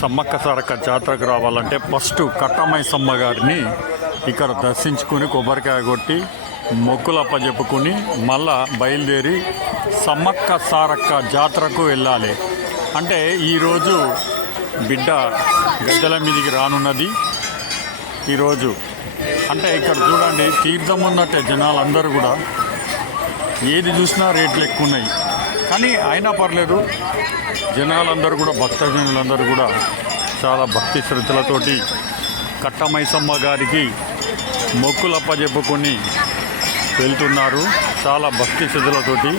సమ్మక్క సారక్క జాతరకు రావాలంటే ఫస్ట్ కట్టమైసమ్మ గారిని ఇక్కడ దర్శించుకుని కొబ్బరికాయ కొట్టి మొక్కులప్ప చెప్పుకుని మళ్ళా బయలుదేరి సమ్మక్క సారక్క జాతరకు వెళ్ళాలి. అంటే ఈరోజు బిడ్డ గద్దెల మీదికి రానున్నది. ఈరోజు అంటే ఇక్కడ చూడండి, తీర్థం ఉన్నట్టే జనాలందరూ కూడా ఏది చూసినా రేట్లు ఎక్కువ ఉన్నాయి, కానీ అయినా పర్లేదు. జనాలందరూ కూడా భక్తజనులందరూ కూడా చాలా భక్తి శ్రద్ధలతోటి కట్టమైసమ్మ గారికి మొక్కులప్ప చెప్పుకొని వెళ్తున్నారు, చాలా భక్తి శ్రద్ధలతోటి.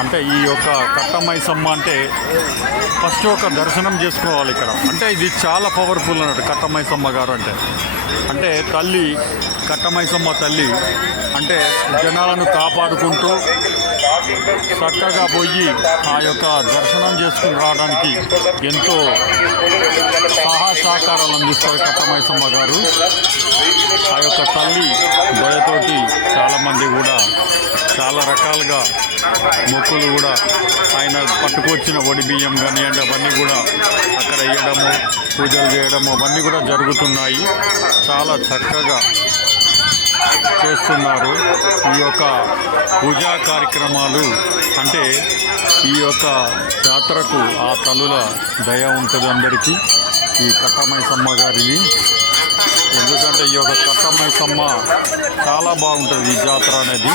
అంటే ఈ యొక్క కట్టమైసమ్మ అంటే ఫస్ట్ ఒక దర్శనం చేసుకోవాలి ఇక్కడ. అంటే ఇది చాలా పవర్ఫుల్ అన్నట్టు కట్టమైసమ్మ గారు అంటే తల్లి, కట్టమైసమ్మ తల్లి అంటే జనాలను కాపాడుకుంటూ చక్కగా పోయి ఆ యొక్క దర్శనం చేసుకుని రావడానికి ఎంతో సహకారాలు అందిస్తారు కట్టమైసమ్మ గారు. ఆ యొక్క తల్లి దయతోటి చాలామంది కూడా చాలా రకాలుగా మొక్కులు కూడా ఆయన పట్టుకొచ్చిన వడి బియ్యం కానివ్వండి అవన్నీ కూడా అక్కడ వేయడము, పూజలు చేయడము అవన్నీ కూడా జరుగుతున్నాయి. చాలా చక్కగా చేస్తున్నారు ఈ యొక్క పూజా కార్యక్రమాలు. అంటే ఈ యొక్క జాతరకు ఆ తల్లుల దయ ఉంటుంది అందరికీ, ఈ కట్టమైసమ్మ గారిని. ఎందుకంటే ఈ యొక్క కట్టమైసమ్మ చాలా బాగుంటుంది ఈ జాతర అనేది.